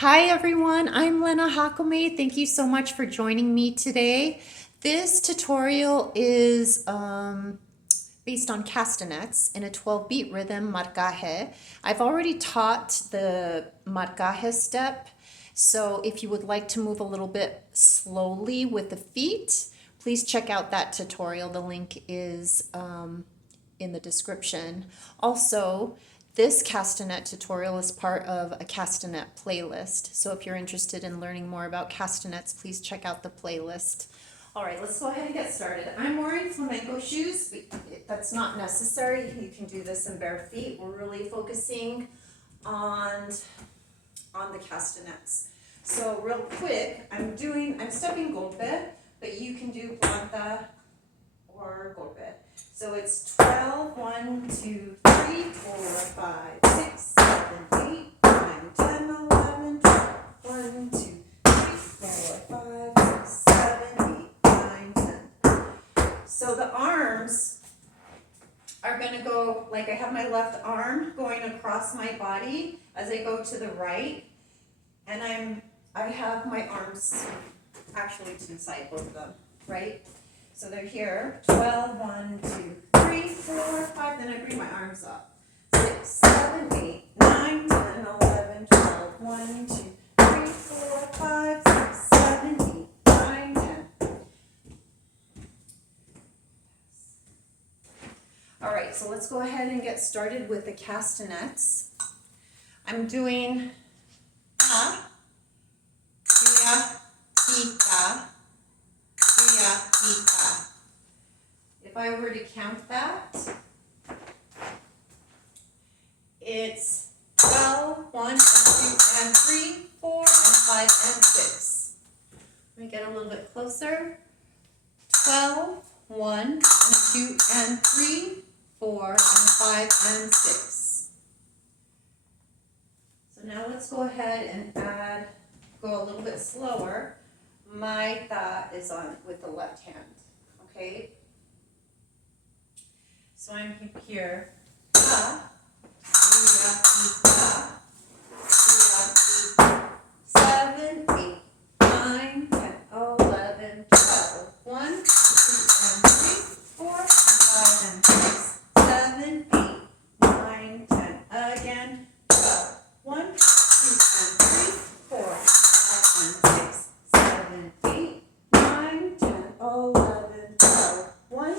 Hi everyone, I'm Lena Jácome. Thank you so much for joining me today. This tutorial is based on castanets in a 12-beat rhythm, marcaje. I've already taught the marcaje step, so if you would like to move a little bit slowly with the feet, please check out that tutorial. The link is in the description. Also, this castanet tutorial is part of a castanet playlist. So if you're interested in learning more about castanets, please check out the playlist. All right, let's go ahead and get started. I'm wearing flamenco shoes. That's not necessary. You can do this in bare feet. We're really focusing on the castanets. So real quick, I'm stepping golpe, but you can do planta or golpe. So it's 12, 1, 2, 3, 4, 5, 6, 7, 8, 9, 10, 11, 12. 1, 2, 3, 4, 5, 6, 7, 8, 9, 10. So the arms are going to go, like I have my left arm going across my body as I go to the right. And I have my arms actually to the side, both of them, right? So they're here, 12, 1, 2, 3, 4, 5, then I bring my arms up. 6, 7, 8, 9, 10, 11, 12, 1, 2, 3, 4, 5, 6, 7, 8, 9, 10. All right, so let's go ahead and get started with the castanets. I'm doing a, ika, ika. If I were to count that, it's 12, 1, and 2, and 3, 4, and 5, and 6. Let me get a little bit closer. 12, 1, and 2, and 3, 4, and 5, and 6. So now let's go ahead and go a little bit slower. My ta is on with the left hand, okay? So I'm here. Ta, 7, 8, 9, 10, 11, 12. 1, 2, and 3, 4, and 5, and 6, 7, 8, 9, 10. Again, 12. 1, 2, and 3, 4, 5, and 6, 7, 8, 9, 10, 11, 12. 1.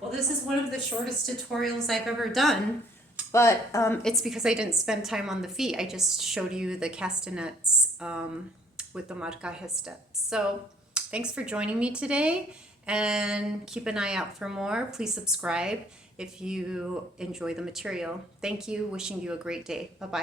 Well, this is one of the shortest tutorials I've ever done, but it's because I didn't spend time on the feet. I just showed you the castanets with the marcaje step. So thanks for joining me today, and keep an eye out for more. Please subscribe if you enjoy the material. Thank you. Wishing you a great day. Bye-bye.